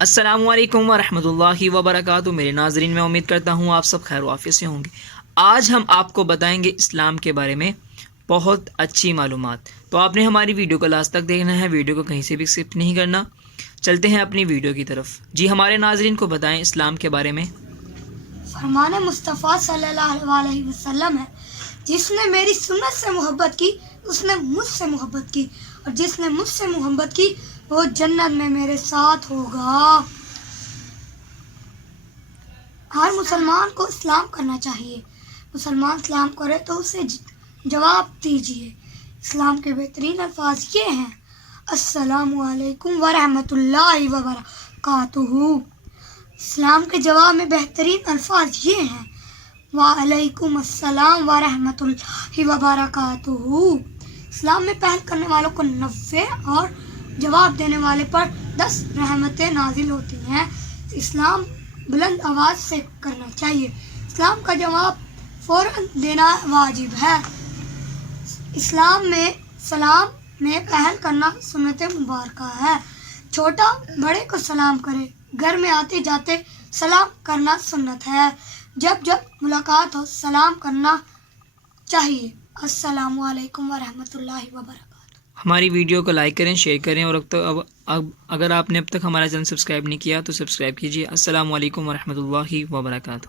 السلام علیکم ورحمۃ اللہ وبرکاتہ۔ میرے ناظرین، میں امید کرتا ہوں آپ سب خیر و عافیت سے ہوں گے۔ آج ہم آپ کو بتائیں گے اسلام کے بارے میں بہت اچھی معلومات، تو آپ نے ہماری ویڈیو کو لاسٹ تک دیکھنا ہے، ویڈیو کو کہیں سے بھی اسکپ نہیں کرنا۔ چلتے ہیں اپنی ویڈیو کی طرف۔ جی ہمارے ناظرین کو بتائیں اسلام کے بارے میں۔ فرمان مصطفیٰ صلی اللہ علیہ وسلم ہے، جس نے میری سنت سے محبت کی اس نے مجھ سے محبت کی، اور جس نے مجھ سے محبت کی وہ جنت میں میرے ساتھ ہوگا۔ ہر مسلمان کو اسلام کرنا چاہیے۔ مسلمان اسلام کرے تو اسے جواب دیجیے۔ اسلام کے بہترین الفاظ یہ ہیں: السلام علیکم ورحمۃ اللہ وبرکاتہ۔ اسلام کے جواب میں بہترین الفاظ یہ ہیں: وعلیکم السلام ورحمۃ اللہ وبرکاتہ۔ اسلام میں پہل کرنے والوں کو 90 اور جواب دینے والے پر 10 رحمتیں نازل ہوتی ہیں۔ اسلام بلند آواز سے کرنا چاہیے۔ اسلام کا جواب فوراً دینا واجب ہے۔ اسلام میں سلام میں پہل کرنا سنت مبارکہ ہے۔ چھوٹا بڑے کو سلام کرے، گھر میں آتے جاتے سلام کرنا سنت ہے۔ جب ملاقات ہو سلام کرنا چاہیے۔ السلام علیکم ورحمۃ اللہ وبرکاتہ۔ ہماری ویڈیو کو لائک کریں، شیئر کریں، اور اگر آپ نے اب تک ہمارا چینل سبسکرائب نہیں کیا تو سبسکرائب کیجیے۔ السلام علیکم ورحمۃ اللہ وبرکاتہ۔